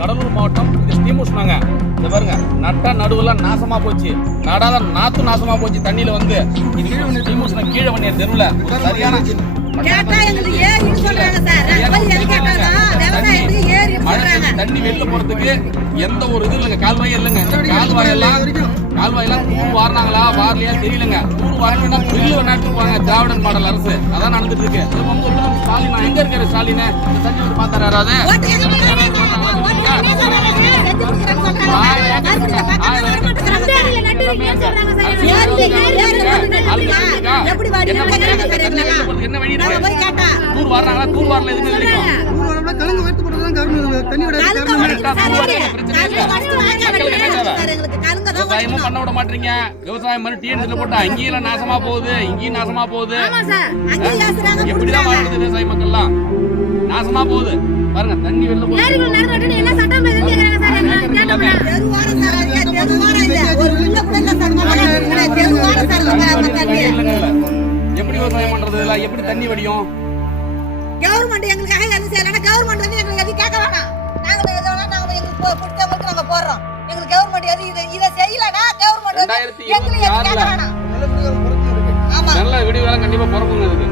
கடலூர் மாவட்டம் இது ஸ்ரீமுஷ்ணங்க. இந்த பாருங்க நட்ட நடுவுலாம் நாசமா போச்சு, நடாத நாத்து நாசமா போச்சு தண்ணியில வந்து. இது ஸ்ரீமுஷ்ணம் கீழே பண்ணிய தெருவுல சரியான தண்ணி வெளில போறதுக்கு எந்த ஒரு இது இல்லைங்க, கால்வாயே இல்லைங்க. கால்வாயெல்லாம் தூர் வாரினாங்களா வாரலையா தெரியலங்க. தூர் வாரணும்னா பில்லு நடத்திருப்பாங்க திராவிடன் மாடல் அரசு, அதான் நடந்துட்டு இருக்கு. ஸ்டாலின் எங்க இருக்காரு? ஸ்டாலின் இந்த தண்ணி வந்து பார்த்தாரு யாராவது? என்ன வழி தூர் வாரினாங்களா? தூர் வாரல எதுக்கு விவசாயமும் பண்ண விட மாட்டீங்க. விவசாயம் பண்ணி டிஎன்சில போட்டு அங்கேயும் நாசமா போகுது, இங்கேயும் நாசமா போகுது. எப்படிதான் வாழ்றது விவசாய மக்கள்லாம்? நாசமா போகுது பாருங்க. தண்ணி வெளில போகுது. எப்படி விவசாயம் பண்றது? எப்படி தண்ணி வடியும்? கவர்மெண்ட் எங்களுக்காக எதுவும் செய்யலன்னா கவர்மெண்ட் வந்து எங்களுக்கு எதுவும் கேட்க வேணாம். நாங்க எங்களுக்கு பிடிச்சவங்களுக்கு நாங்க போடுறோம். எங்களுக்கு கவர்மெண்ட் எதுவும் இதை செய்யலன்னா கவர்மெண்ட் எங்களுக்கு எதுவும் கேட்க வேணாம். நல்ல விடிவு கண்டிப்பா பிறக்குங்க இதுக்கு.